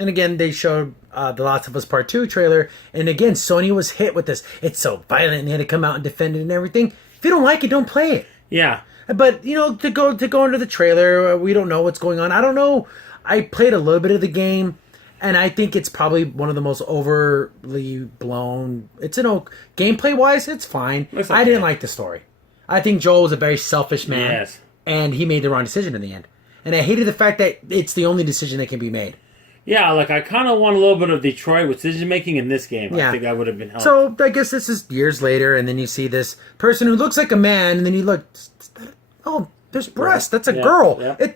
And again, they showed The Last of Us Part 2 trailer. And again, Sony was hit with this. It's so violent and they had to come out and defend it and everything. If you don't like it, don't play it. Yeah. But, to go into the trailer, we don't know what's going on. I don't know. I played a little bit of the game. And I think it's probably one of the most overly blown. Gameplay-wise, it's fine. Okay. I didn't like the story. I think Joel was a very selfish man. Yes. And he made the wrong decision in the end. And I hated the fact that it's the only decision that can be made. Yeah, I kind of want a little bit of Detroit with decision-making in this game. Yeah. I think that would have been helpful. So, I guess this is years later, and then you see this person who looks like a man, and then you look, oh, there's breast. That's a girl. Yeah.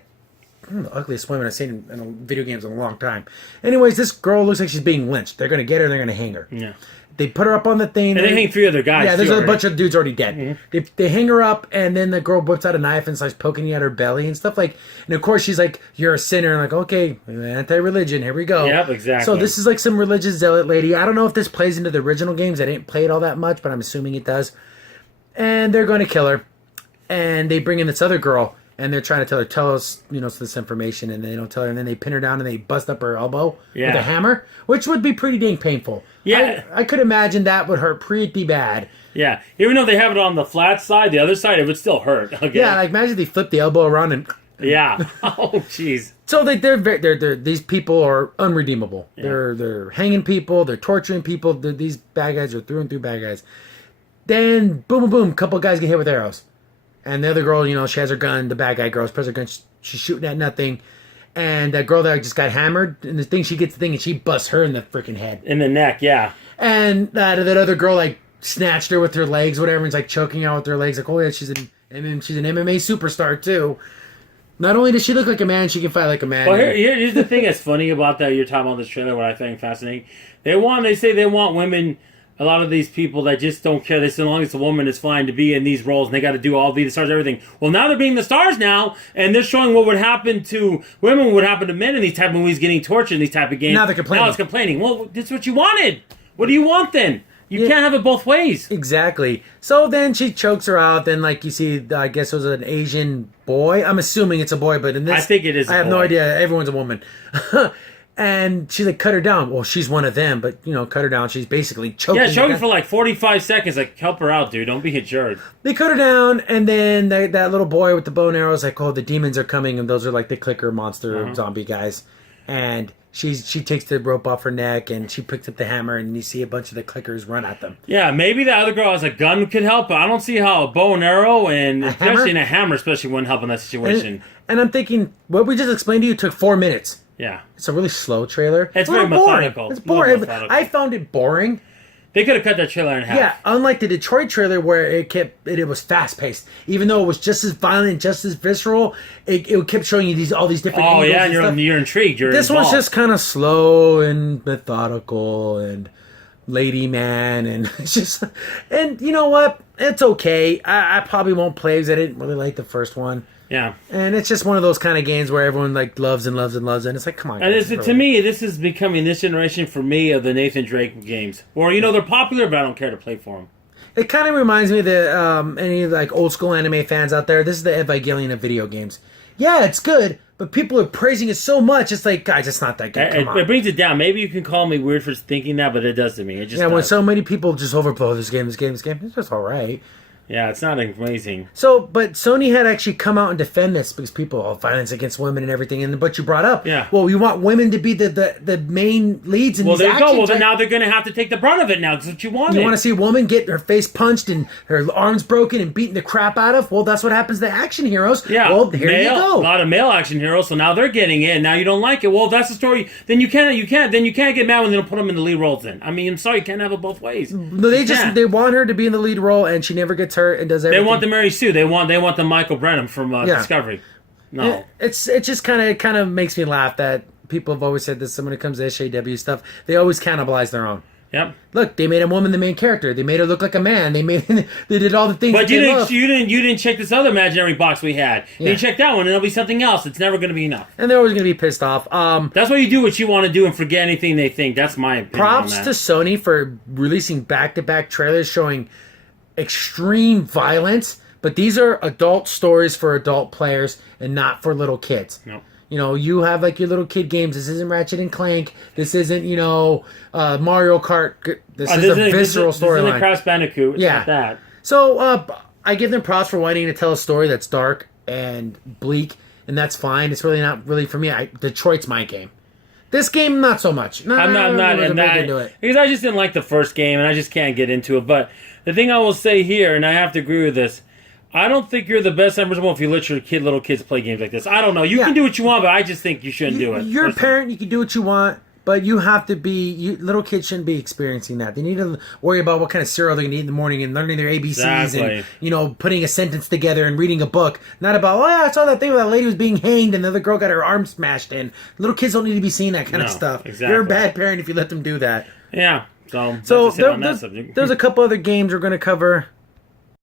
The ugliest woman I've seen in video games in a long time. Anyways, this girl looks like she's being lynched. They're going to get her and they're going to hang her. Yeah. They put her up on the thing. And they hang 3 other guys. Yeah, there's a bunch of dudes already dead. Mm-hmm. They hang her up, and then the girl whips out a knife and starts poking you at her belly and stuff like. And of course, she's like, "You're a sinner." And like, okay, anti-religion. Here we go. Yep, exactly. So this is like some religious zealot lady. I don't know if this plays into the original games. I didn't play it all that much, but I'm assuming it does. And they're going to kill her, and they bring in this other girl. And they're trying to tell us, this information, and they don't tell her, and then they pin her down and they bust up her elbow with a hammer, which would be pretty dang painful. Yeah. I could imagine that would hurt pretty bad. Yeah. Even though they have it on the flat side, the other side, it would still hurt. Okay? Yeah, imagine they flip the elbow around and... Yeah. Oh, jeez. So they're these people are unredeemable. Yeah. They're hanging people, they're torturing people. These bad guys are through and through bad guys. Then, boom, boom, boom, a couple guys get hit with arrows. And the other girl, she has her gun. The bad guy girl has her gun. She's shooting at nothing. And that girl that just got hammered, and she gets the thing, and she busts her in the freaking head. In the neck, yeah. And that other girl, snatched her with her legs, whatever, and choking out with her legs. Oh, yeah, she's an MMA superstar, too. Not only does she look like a man, she can fight like a man. Well, here's the thing that's funny about that you're talking about this trailer, what I find fascinating. They say they want women... A lot of these people that just don't care, they say as long as a woman is fine to be in these roles and they got to do all the stars, everything. Well, now they're being the stars now, and they're showing what would happen to women, what would happen to men in these type of movies, getting tortured in these type of games. Now they're complaining. Now it's complaining. Well, that's what you wanted. What do you want then? You can't have it both ways. Exactly. So then she chokes her out. Then, you see, I guess it was an Asian boy. I'm assuming it's a boy, but in this, I think it is. I have no idea. Everyone's a woman. And she cut her down. Well, she's one of them, but cut her down. She's basically choking. Yeah, choking for 45 seconds. Help her out, dude. Don't be a jerk. They cut her down, and then that little boy with the bow and arrows, oh, the demons are coming, and those are the clicker monster zombie guys. And she takes the rope off her neck, and she picks up the hammer, and you see a bunch of the clickers run at them. Yeah, maybe the other girl has a gun could help, but I don't see how a bow and arrow and especially a hammer wouldn't help in that situation. And I'm thinking, what we just explained to you took 4 minutes. Yeah. It's a really slow trailer. It's very methodical. It's boring. I found it boring. They could have cut that trailer in half. Yeah, unlike the Detroit trailer where it was fast paced. Even though it was just as violent, just as visceral, it kept showing you all these different angles. Oh yeah, and you're intrigued. This one's just kind of slow and methodical and lady man, and it's just, and you know what? It's okay. I probably won't play because I didn't really like the first one. Yeah. And it's just one of those kind of games where everyone loves and loves and loves it. And it's come on. And to me, this is becoming this generation for me of the Nathan Drake games. Or, they're popular, but I don't care to play for them. It kind of reminds me of any old school anime fans out there. This is the Evangelion of video games. Yeah, it's good, but people are praising it so much. It's guys, it's not that good. Come on. It brings it down. Maybe you can call me weird for thinking that, but it does to me. It just does. When so many people just overblow this game, it's just all right. Yeah, it's not amazing. So, but Sony had actually come out and defend this because people, violence against women and everything. And but you brought up, well, you want women to be the main leads in these action. Well, there you go. Well, then now they're going to have to take the brunt of it now. That's what you wanted. You want to see a woman get her face punched and her arms broken and beaten the crap out of? Well, that's what happens to action heroes. Yeah. Well, here you go. A lot of male action heroes. So now they're getting in. Now you don't like it. Well, that's the story. Then you can't get mad when they don't put them in the lead roles. Then I'm sorry, you can't have it both ways. No, they want her to be in the lead role, and she never gets hurt and does everything. They want the Mary Sue. They want the Michael Brennan from Discovery. No, it just kind of makes me laugh that people have always said this. When it comes to SJW stuff, they always cannibalize their own. Yep. Look, they made a woman the main character. They made her look like a man. They did all the things. But you didn't check this other imaginary box we had. Yeah. You check that one, and it'll be something else. It's never going to be enough. And they're always going to be pissed off. That's why you do what you want to do and forget anything they think. That's my opinion. Props to Sony for releasing back-to-back trailers showing extreme violence. But these are adult stories for adult players and not for little kids. No. You have like your little kid games. This isn't Ratchet and Clank. This isn't Mario Kart. This is a visceral storyline. This isn't Crash Bandicoot. It's not that. So I give them props for wanting to tell a story that's dark and bleak, and that's fine. It's really not really for me. Detroit's my game. This game, not so much. I'm not into it because I just didn't like the first game, and I just can't get into it. But the thing I will say here, and I have to agree with this, I don't think you're the best representative if you let your little kids play games like this. I don't know. You can do what you want, but I just think you shouldn't do it. You're a parent. You can do what you want, but you have to be. Little kids shouldn't be experiencing that. They need to worry about what kind of cereal they're going to eat in the morning and learning their ABCs and putting a sentence together and reading a book. Not about I saw that thing where that lady was being hanged and the other girl got her arm smashed in. Little kids don't need to be seeing that kind of stuff. Exactly. You're a bad parent if you let them do that. Yeah. So there's there's a couple other games we're going to cover.